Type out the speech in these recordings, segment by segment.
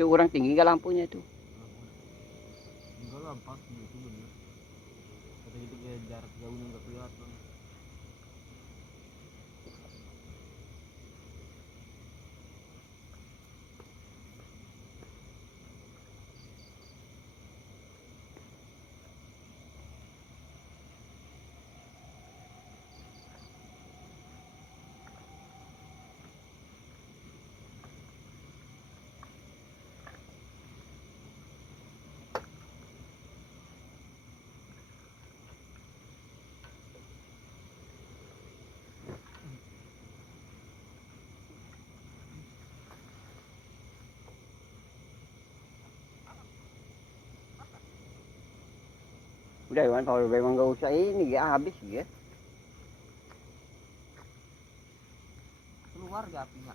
Itu kurang tinggi nggak lampunya itu? Enggak lah, pas gitu bener. Kata gitu kayak jarak jauhnya nggak kelihatan. Udah Iwan, kalau memang nggak usah ini ya habis ya. Keluar gak apinya?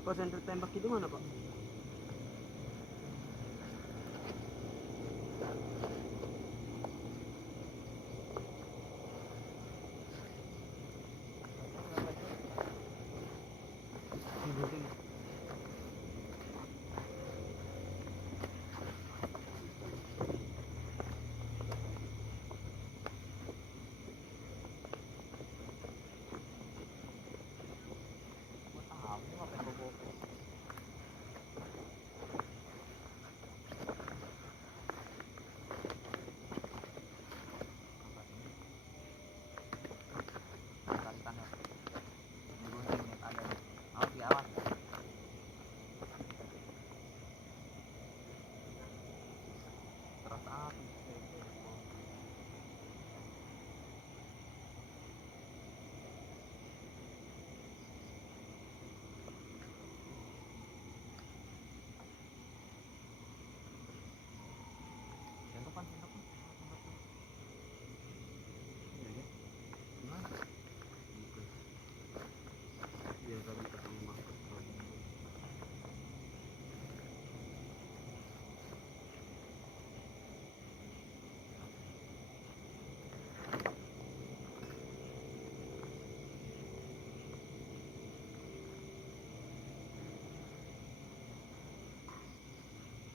Pak, senter tembak itu mana Pak?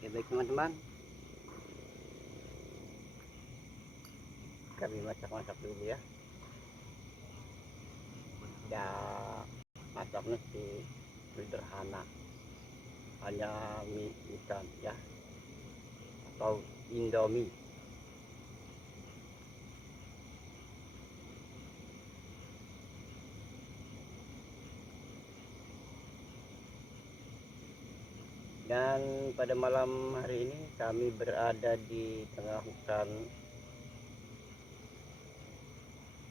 Oke, baik teman-teman, kami masak-masak dulu ya. Ya, masaknya sih sederhana, hanya mie instan ya, atau Indomie. Dan pada malam hari ini kami berada di tengah hutan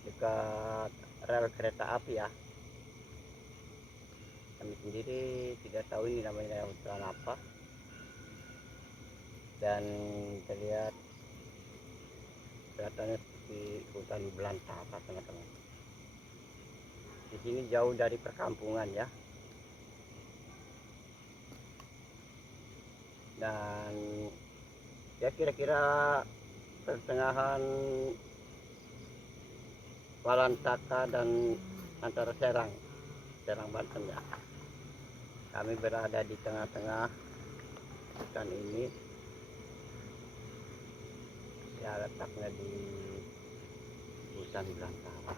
dekat rel kereta api ya. Kami sendiri tidak tahu ini namanya hutan apa, dan terlihat kelihatannya seperti hutan belantara teman-teman. Di sini jauh dari perkampungan ya, dan ya kira-kira pertengahan Walantaka dan antara Serang Banten ya. Kami berada di tengah-tengah hutan ini ya, letaknya di hutan belantara.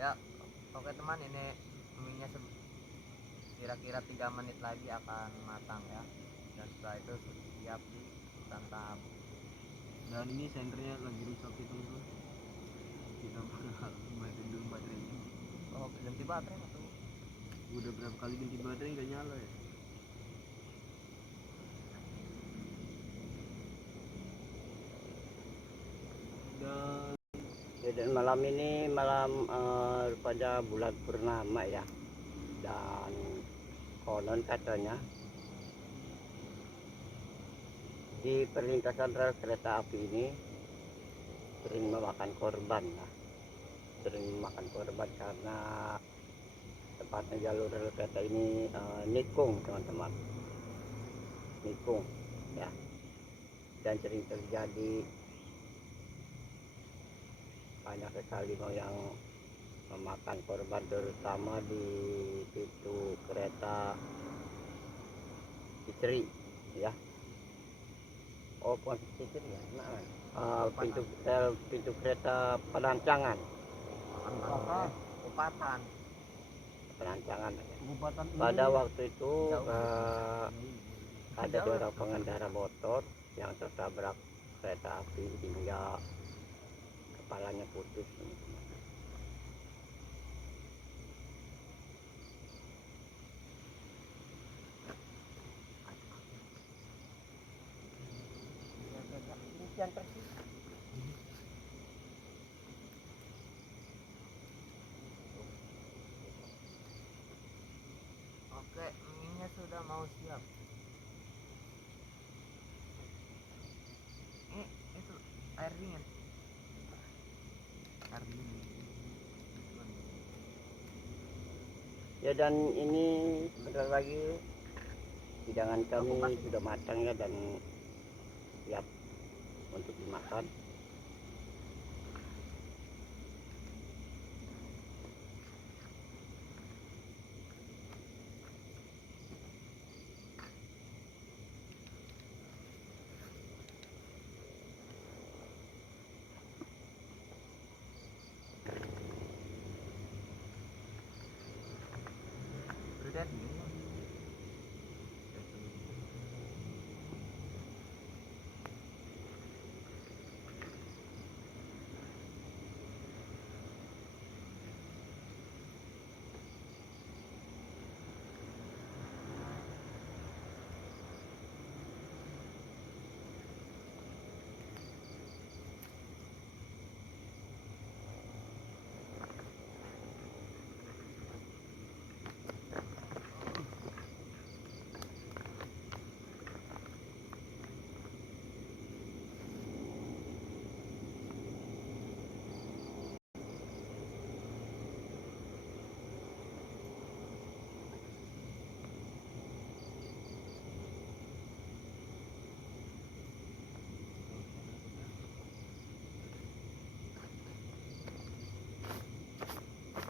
Ya, Oke teman, ini minyak kira-kira 3 menit lagi akan matang ya, dan setelah itu siap disantap. Dan ini senternya lagi rusak ya teman-teman, kita bakal matiin dulu baterainya. Oh, ganti baterai nggak tuh? Udah berapa kali ganti baterai nggak nyala ya. Dan Ya, dan malam ini malam pada bulan purnama ya, dan konon katanya di perlintasan rel kereta api ini sering memakan korban lah, sering memakan korban karena tepatnya jalur rel kereta ini nikung teman-teman, nikung ya, dan sering terjadi banyak sekali yang memakan korban, terutama di pintu kereta Ciceri ya. Oh, bukan Ciceri ya, pintu kereta Penancangan. Kupatan. Penancangan ya. Kabupaten Pada ini waktu itu ada Jauh. seorang pengendara motor yang tertabrak kereta api hingga kepalanya putus. Oke, minyak sudah mau siap. Itu air dingin. Air dingin. Ya, dan ini sebentar lagi hidangan kami sudah matang ya, dan siap untuk dimakan. Udah dingin.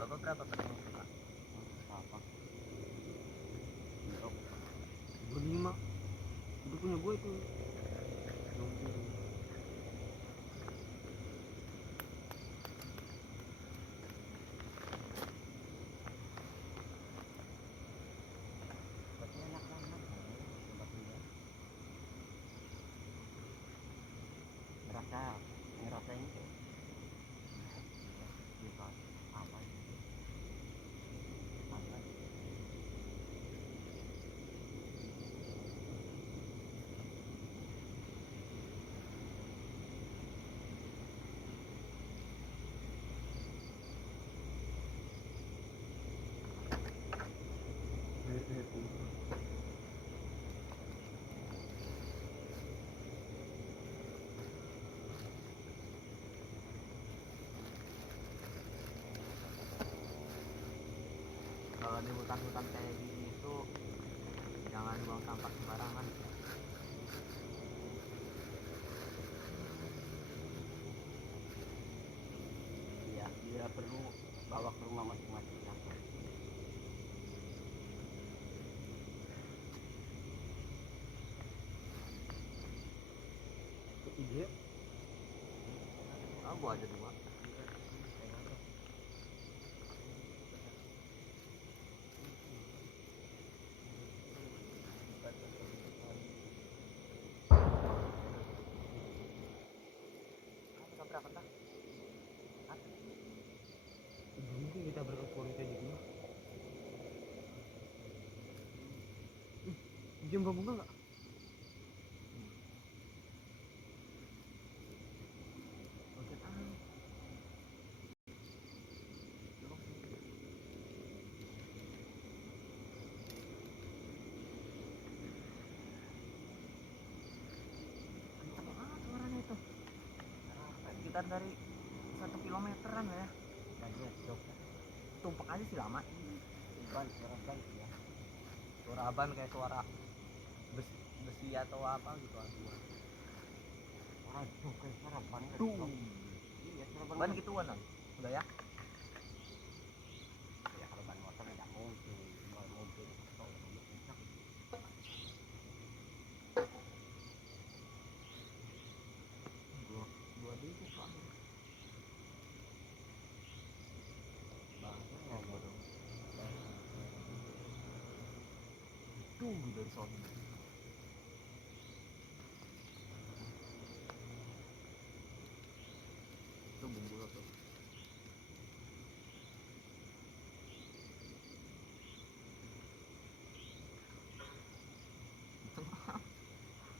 Bapak berapa persen? apa? Berlima. Itu punya gue itu. Ngerasain tuh apa itu? Kalau di hutan-hutan kayak gini itu jangan buang sampah sembarangan. Ya, dia perlu bawa ke rumah masing-masing. Ide. Oh, gua ada 2. tabrakan pohon kayak gitu. Jam bunga nggak? Oke, Kenceng banget suaranya itu. Sekitar dari 1 kilometeran lah ya. Tumpek aja sih lama. Ya. Suara aban kayak suara besi atau apa gitu. Aduh, kayak serem banget. Tuh. Iya, serem Ban banget. gituan kan? Udah ya? Ya, kalau ban motor tidak mungkin. Ban mobil motor lebih kencang. Dua digit soalnya. Bahaya baru. tunggu dari sono. Itu bumbu apa?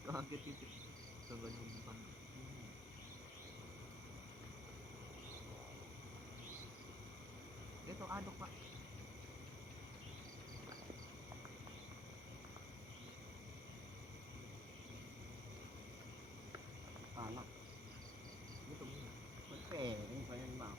Kaget gitu. Coba nyumbukan. Itu aduk pak. Anak. Itu bener. Oke, ini banyak bang.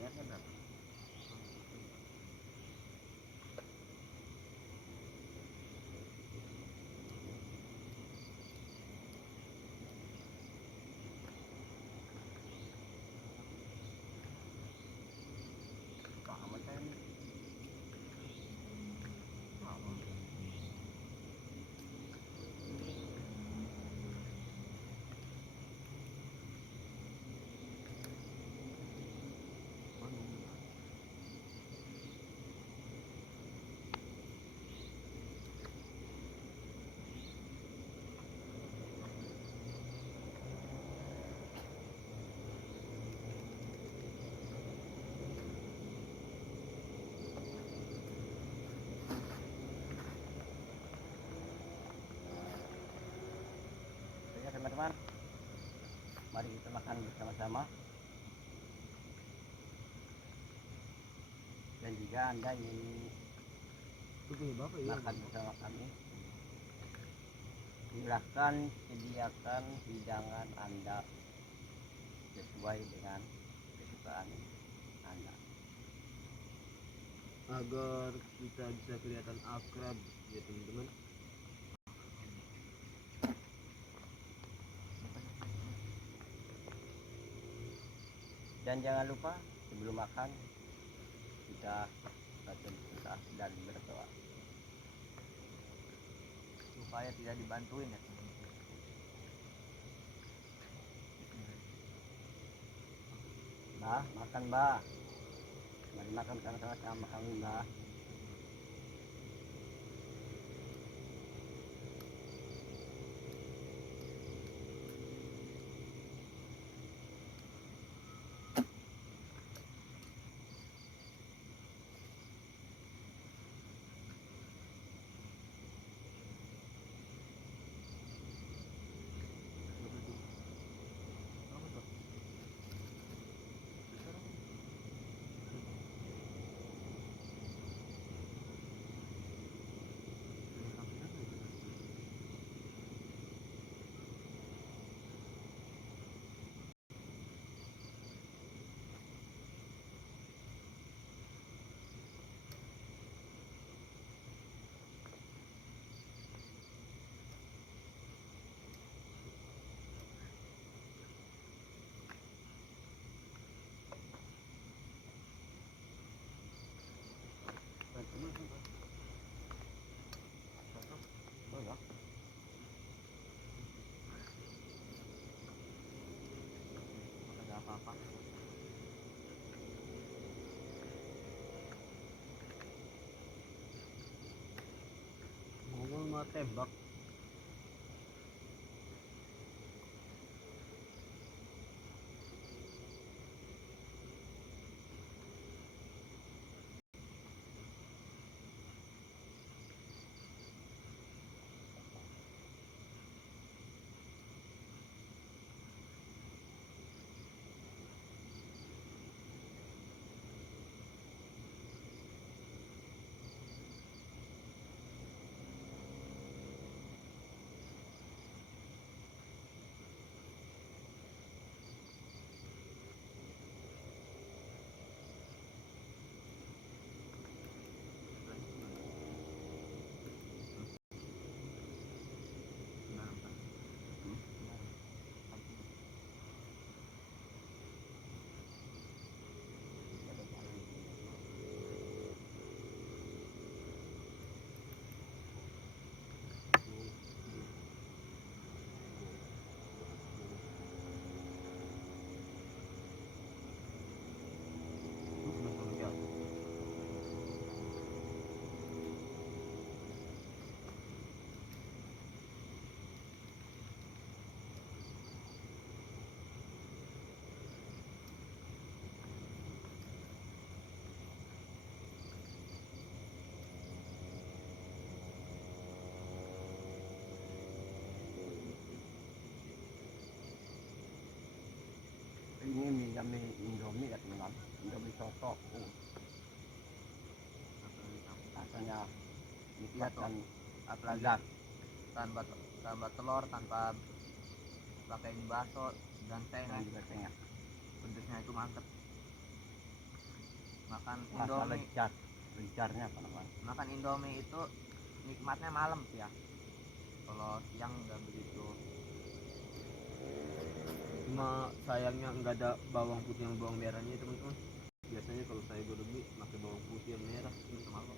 Ternyata berapa? Kamu kan. Kamu. Oke teman-teman, mari kita makan bersama-sama. Dan jika anda ingin Itu punya bapak ya. makan bersama kami, silahkan sediakan hidangan anda sesuai dengan kesukaan anda. Agar kita bisa kelihatan akrab ya teman-teman. Dan jangan lupa sebelum makan kita baca doa dan berdoa. Supaya tidak dibantuin ya teman-teman. Mbah, makan mbah. Mari makan sama-sama kami mbah. cuma tembak. Ini mie Indomie ya teman, Indomie soto. Rasanya nikmat tuh. dan Apalagi lezat. tanpa telur, tanpa pakai bakso dan Dan tengah, juga tengah. pedesnya itu mantep. Makan Rasa Indomie, lejarnya teman. makan Indomie itu nikmatnya malam sih ya. Kalau siang nggak begitu. Cuma sayangnya nggak ada bawang putih yang bawang merahnya teman-teman. Biasanya kalau saya beli pakai bawang putih yang merah ini sama lo.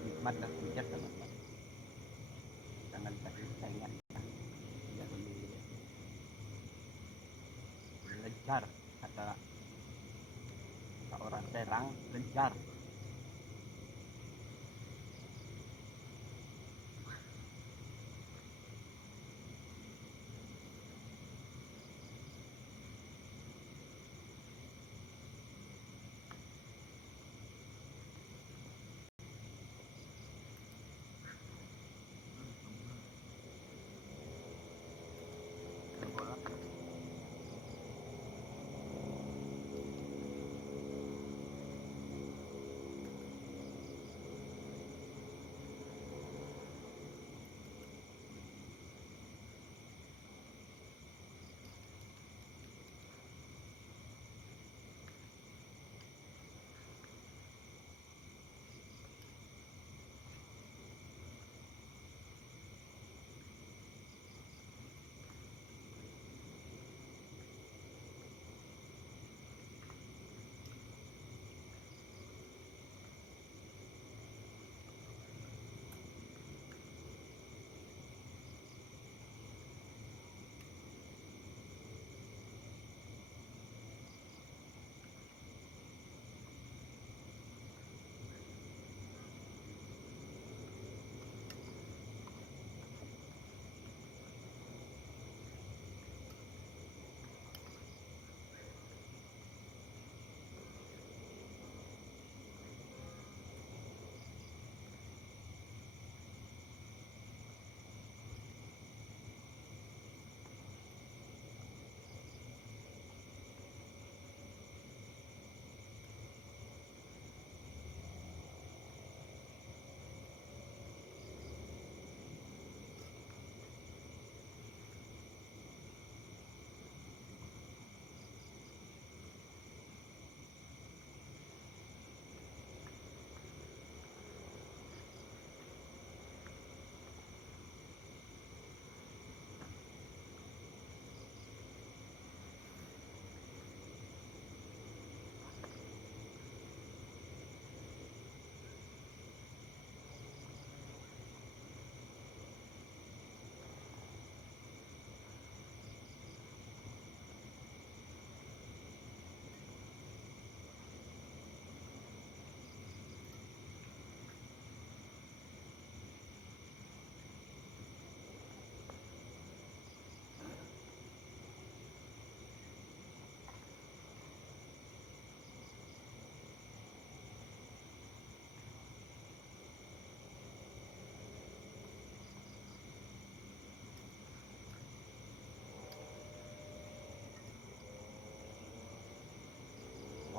Nikmat dan lezat teman. Jangan kasih saingan. Ya, lejar kata orang Serang, lejar.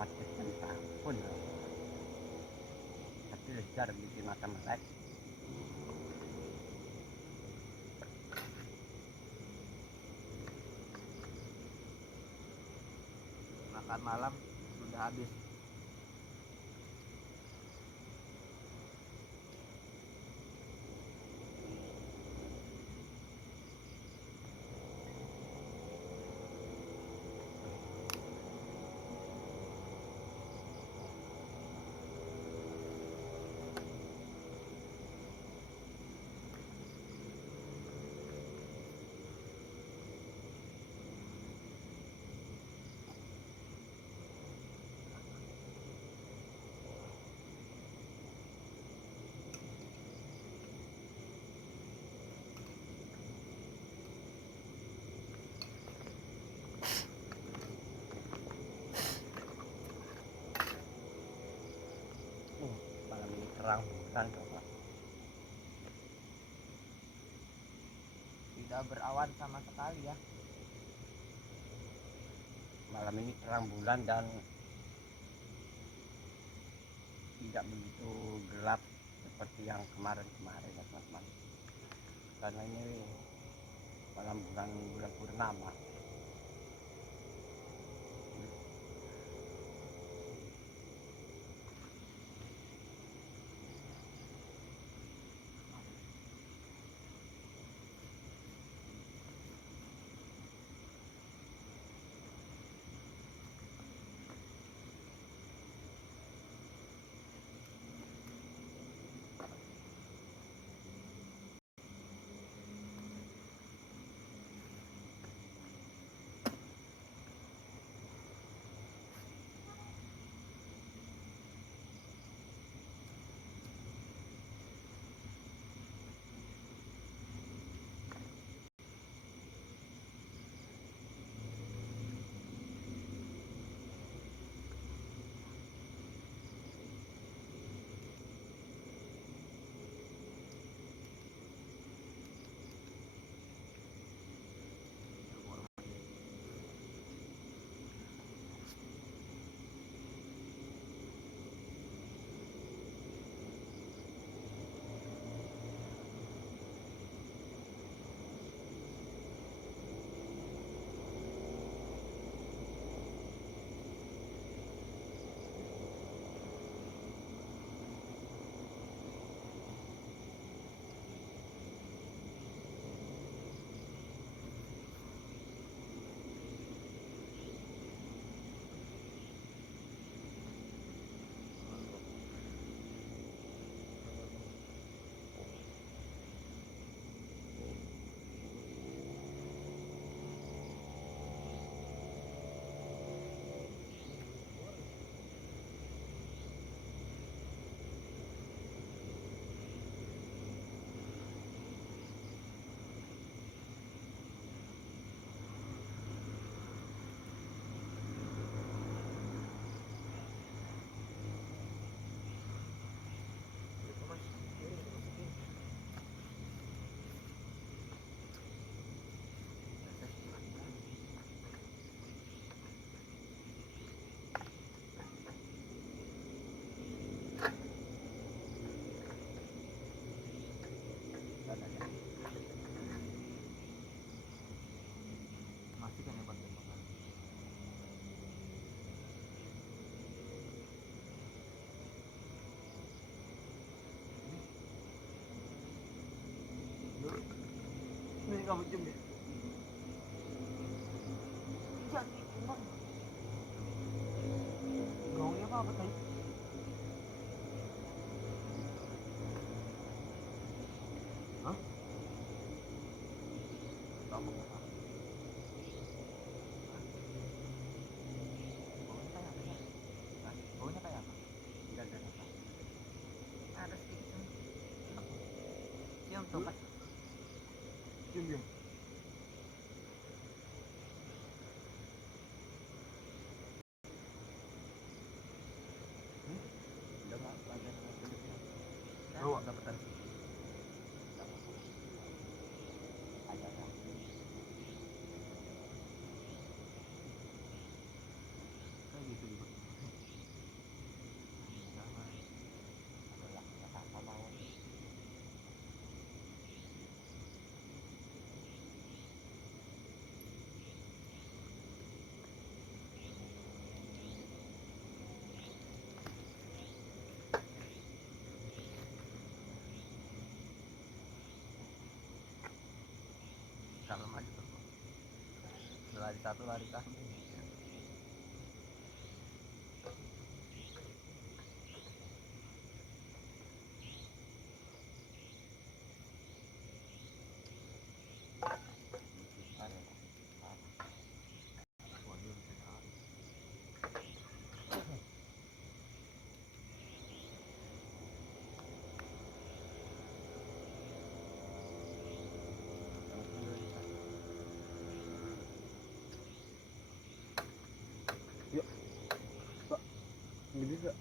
Waduh kan pun tapi lejar bikin mata melek. Makan malam sudah habis. Malam ini terang bulan coba. Tidak berawan sama sekali ya. Malam ini terang bulan dan tidak begitu gelap seperti yang kemarin-kemarin ya teman-teman. Karena ini malam bulan purnama. Masih kan hebat tembakan. Ini kamu cium deh. Jadi bang, Gaungnya apa tadi? Hah? Kamu apa? baunya kayak apa ya? Nah, Baunya kayak apa? Tidak ada apa. Ada sedikit cium tuh pas. Cium. Udah nggak ada kulitnya. Bawa dapetan. Ada kan? Kayak gitu juga. lari satu lari kambing. Ini bisa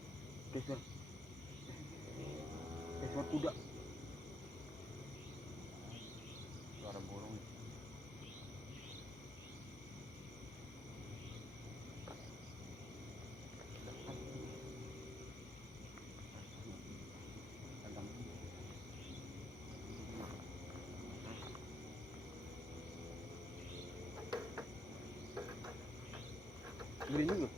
geser kuda. Suara burung. Gede juga.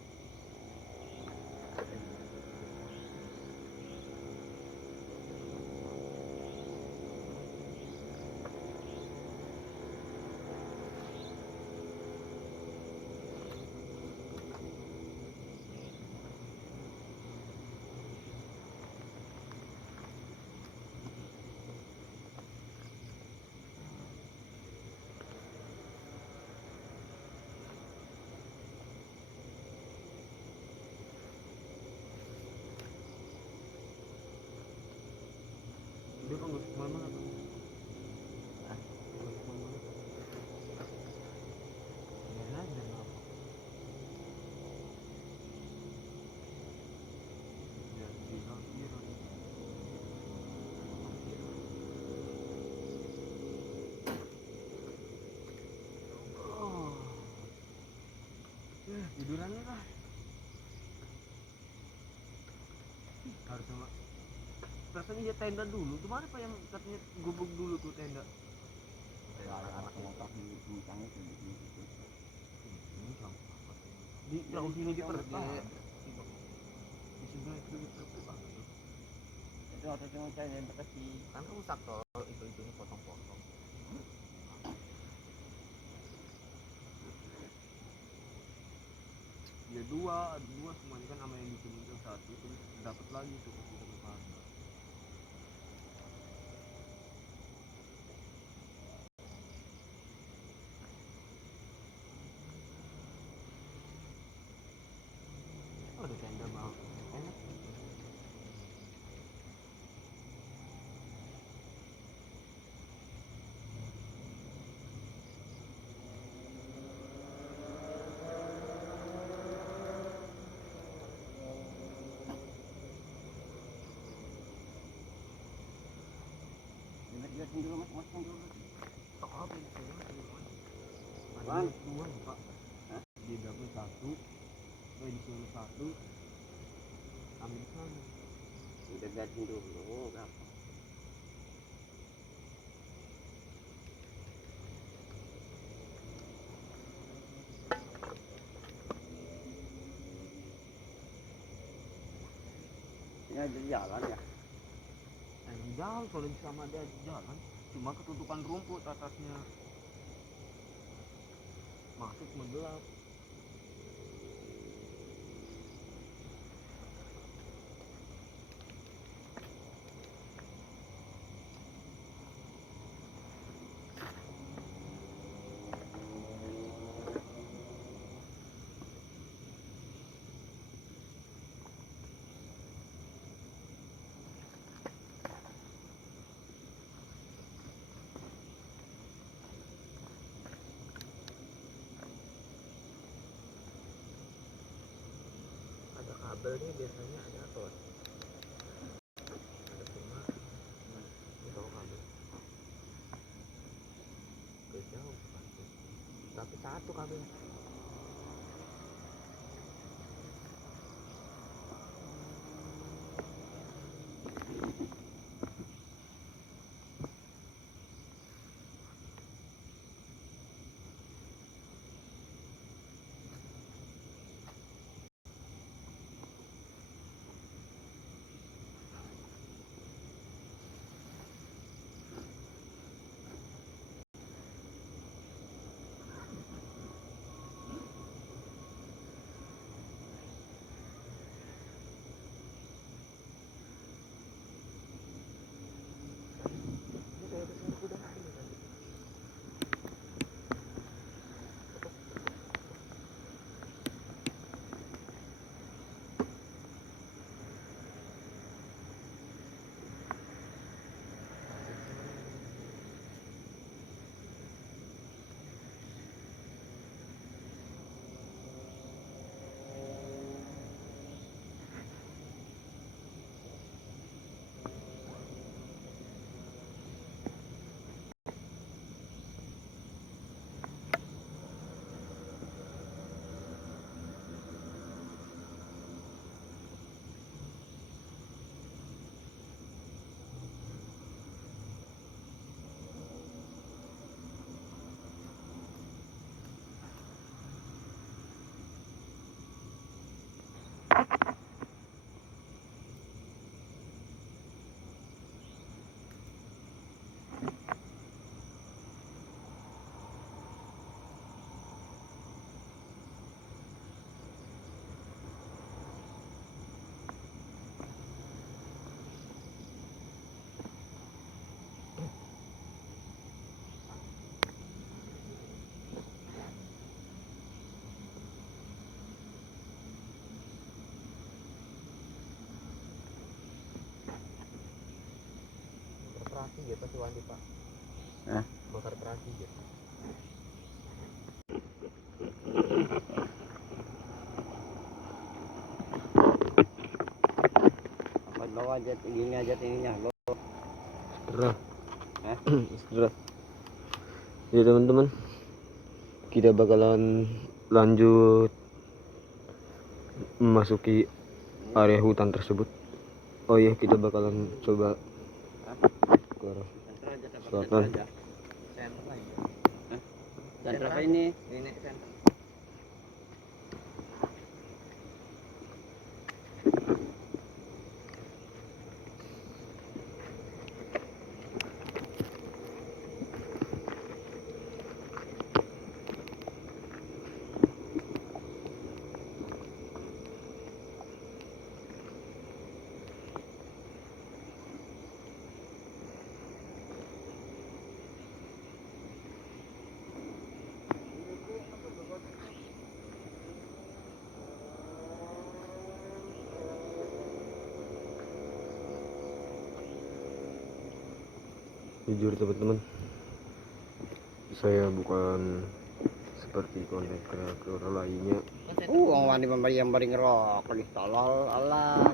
Dia kan nggak kemana-mana tuh. Nggak kemana-mana. Biarin aja dan apa? Ya tinggal kira. Tiduran lah. Harus sama. Rasanya dia tenda dulu. Kemana pak yang katanya gubuk dulu tuh tenda? Anak motor di Bintang itu di situ. Ini sama. Di laut sini di pergi. Di sebelah itu di pergi apa tuh? Itu harus yang saya dekat di Kan rusak toh itu potong-potong. Ya dua semuanya kan sama yang bikin itu satu terus dapat lagi tuh ke kita ke oh ada tenda bang enak. lihat dulu mas dulu. Tak apa ini Bang. ada dua pak. Hah? Di dapur satu di sini satu ambil sana. Udah liatin dulu berapa. Ini ada jalan ya. Emang jauh kalau sama ada jalan cuma ketutupan rumput atasnya masuk menggelap. Ada kabelnya biasanya ada atau ada cuma ini tahu kabel ke jauh pasti tapi satu kabel. terasi ya pasti wandi pak. Hah? Bakar terasi ya. Apa bawa aja gini aja ininya lo. Istirahat. Hah? Istirahat. Ya teman-teman, kita bakalan lanjut memasuki area hutan tersebut. Oh iya, kita bakalan coba ke arah Center aja dapat selatan. center aja. Center aja. Center apa ini? Ini center. Jujur teman-teman, saya bukan seperti konten kreator lainnya. Wong wani membari yang bari ngerokok di tolol alat.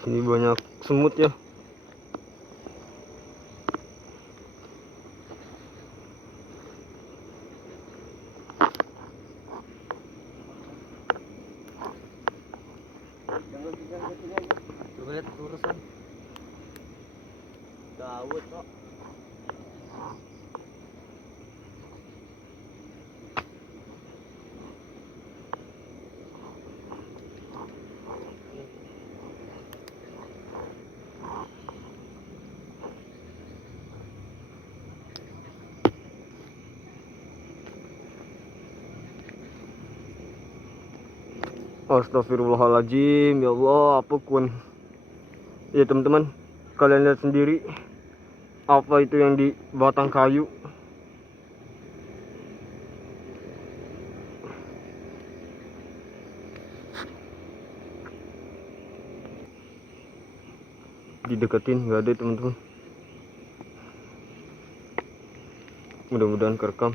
Di sini banyak semut ya. Coba lihat urusan. Dawet kok. Astagfirullahaladzim, ya Allah, apapun. Ya teman-teman, kalian lihat sendiri apa itu yang di batang kayu. Dideketin nggak ada teman-teman. Mudah-mudahan kerekam.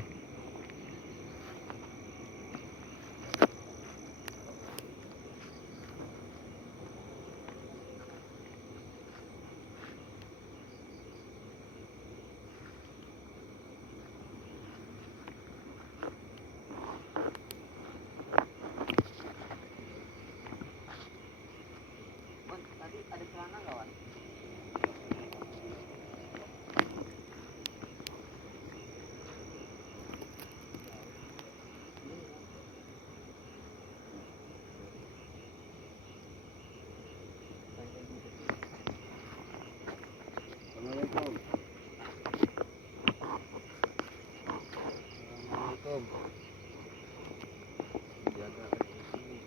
Tadi ada celana nggak, Wan? Assalamualaikum. Assalamualaikum. Jaga ini.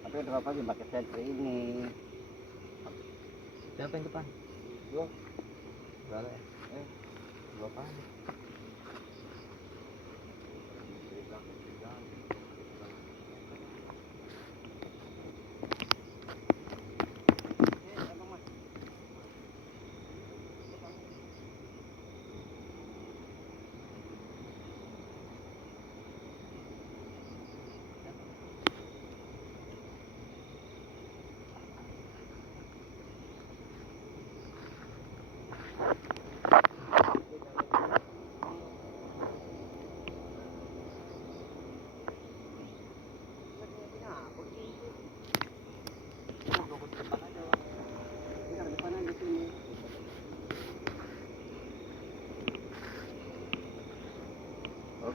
Tapi udah apa sih pakai senter ini? Siapa yang depan? Gua. Gak ada ya? Gua apa?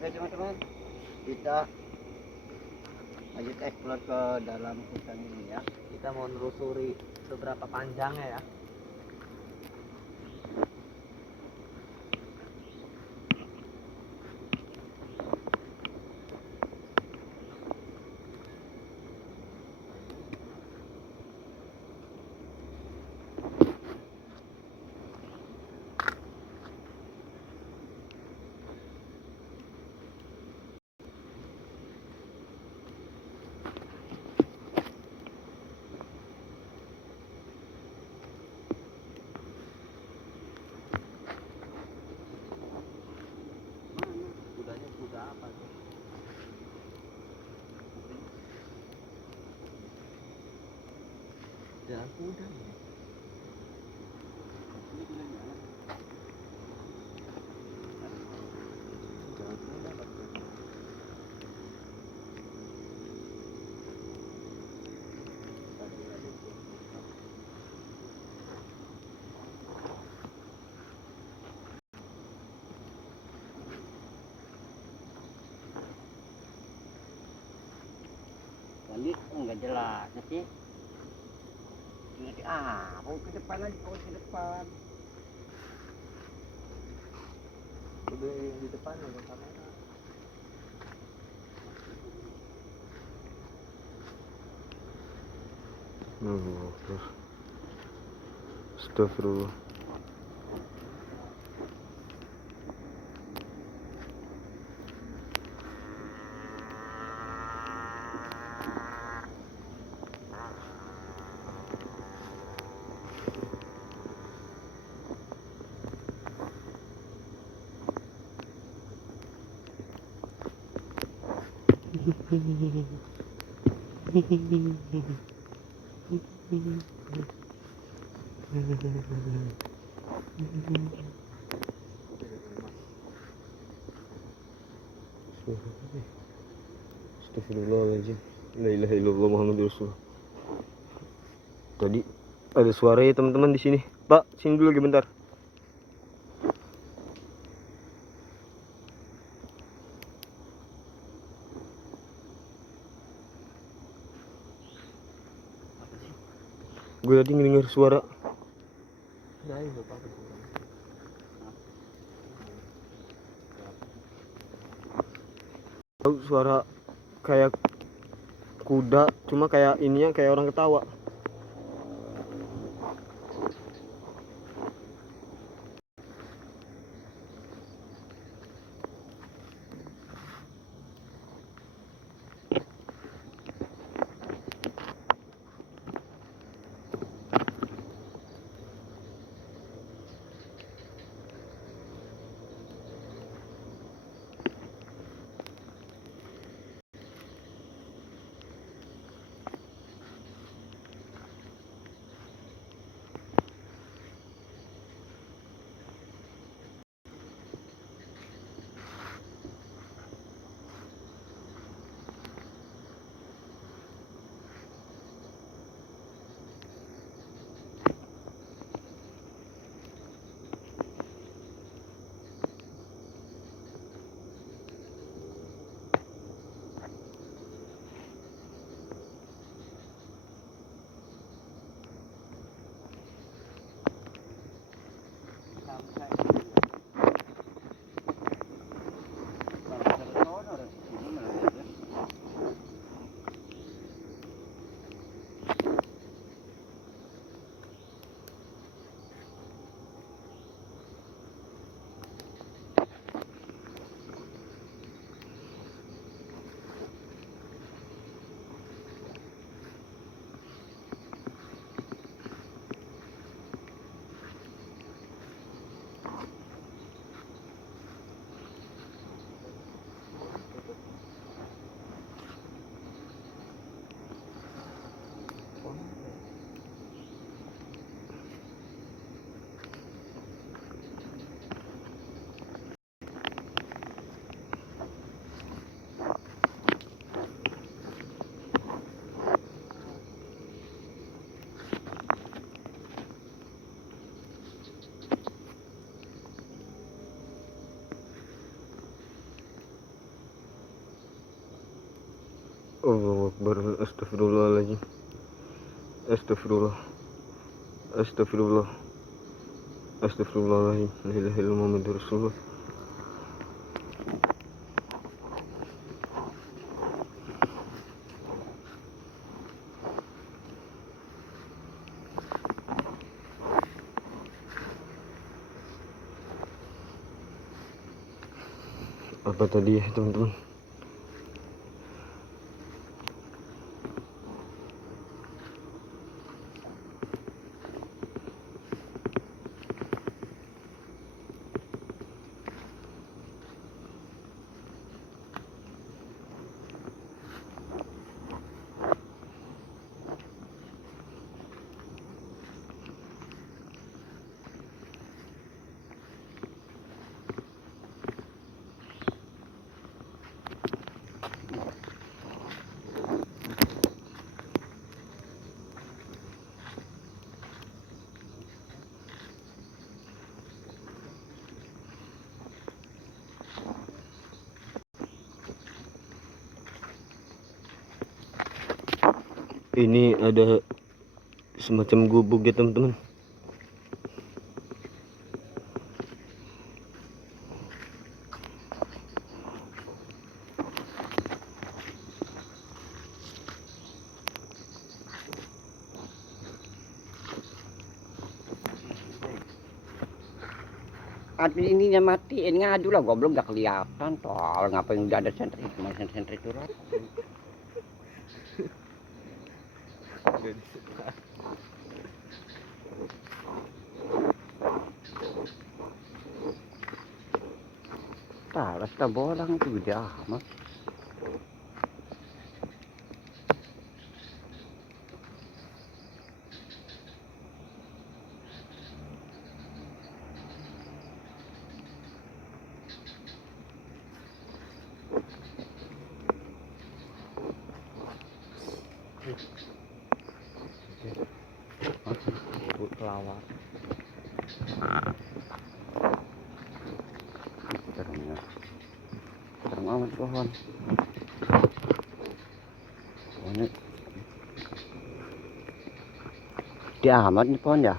Oke teman-teman, kita lanjut explore ke dalam hutan ini ya. Kita mau nelusuri seberapa panjangnya ya. Kudanya kuda apa tuh? Jalan kuda ya. Jalan kuda apa tuh? Tadi ada tuh. Ini enggak jelas nanti. Nanti mau ke depan lagi, mau ke depan. Kuda yang di depan ada kamera. Astagfirullah. Astagfirullahaladzim. La ilaha illallah Muhammadur Rasulullah. Tadi ada suara ya teman-teman di sini. Pak, sini dulu lagi bentar. Gue tadi ngedengar suara. Ya, itu apa tuh? Tahu suara kayak kuda, cuma kayak ininya kayak orang ketawa. Allahu Akbar. Astagfirullahaladzim. Astagfirullah. Astagfirullah. Astagfirullahaladzim. La ilaha illallah Muhammadur Rasulullah. Apa tadi ya teman-teman? Ini ada semacam gubuk ya teman-teman. Admin ininya matiin, ngadu lah goblok, gak kelihatan toh. Ngapain udah ada sentri, cuma sentri turun. Talas ta bolang itu gede amat. Kelawar. Terengnya. Tereng amat pohon. Pohonnya gede amat nih pohon ya.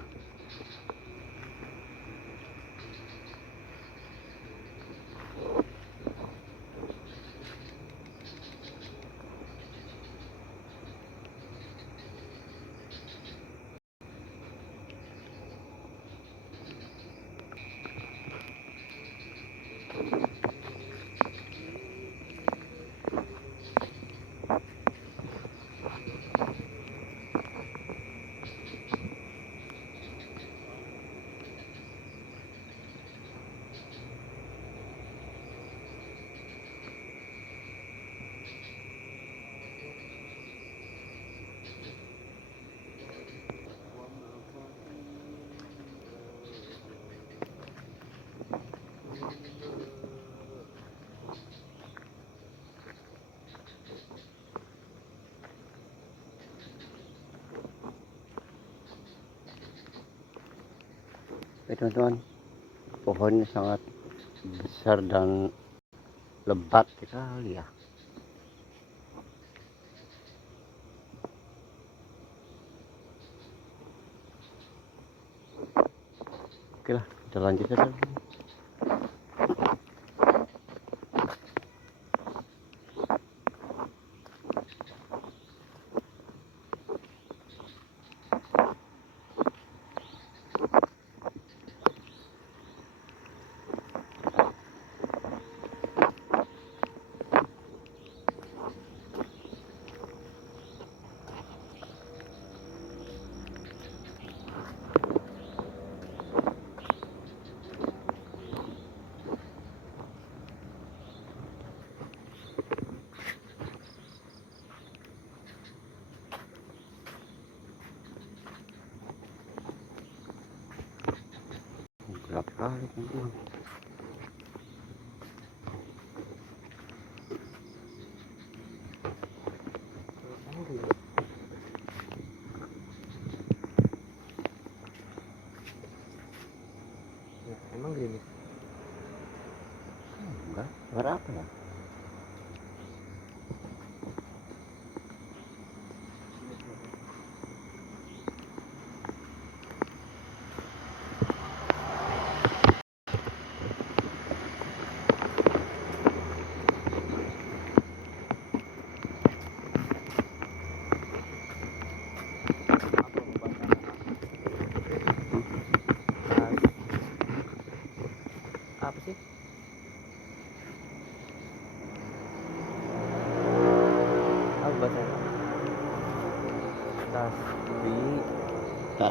Oke teman-teman, pohonnya sangat besar dan lebat sekali ya. Oke lah, kita lanjut saja. Gelap kali teman-teman. Emang gerimis. Enggak, suara apa ya?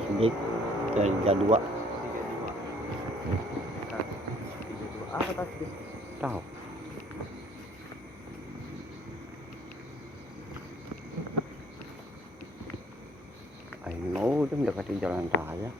Di Liga 2 32 apa tasbih? tahu. Ini mau udah mendekati jalan raya.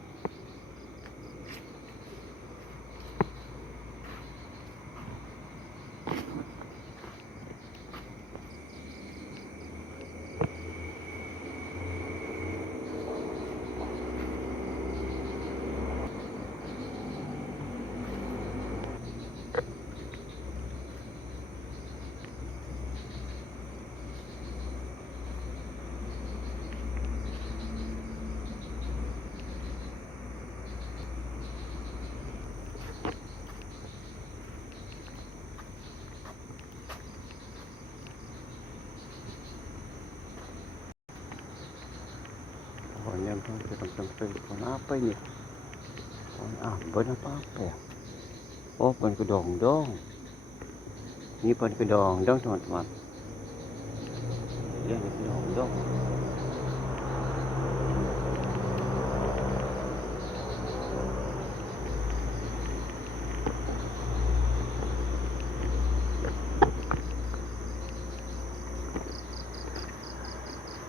Pohonnya pohon apa ini? Pohon abon apa ya? Oh, pohon kedongdong. Ini pohon kedongdong, teman-teman. Ya, ini kedongdong.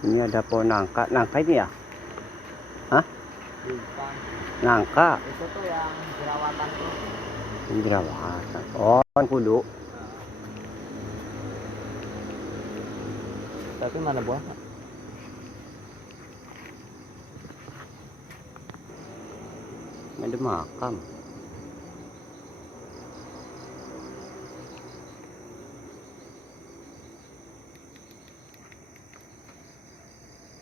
Ini ada pohon nangka. Nangka ini ya? Hah? Bukan. Nangka. Itu tuh yang jerawatan tuh. Ini jerawatan. Oh, pohon kudu. Tapi mana buahnya? Ini ada makam.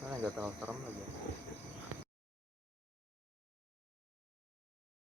Mana nggak terlalu serem lagi.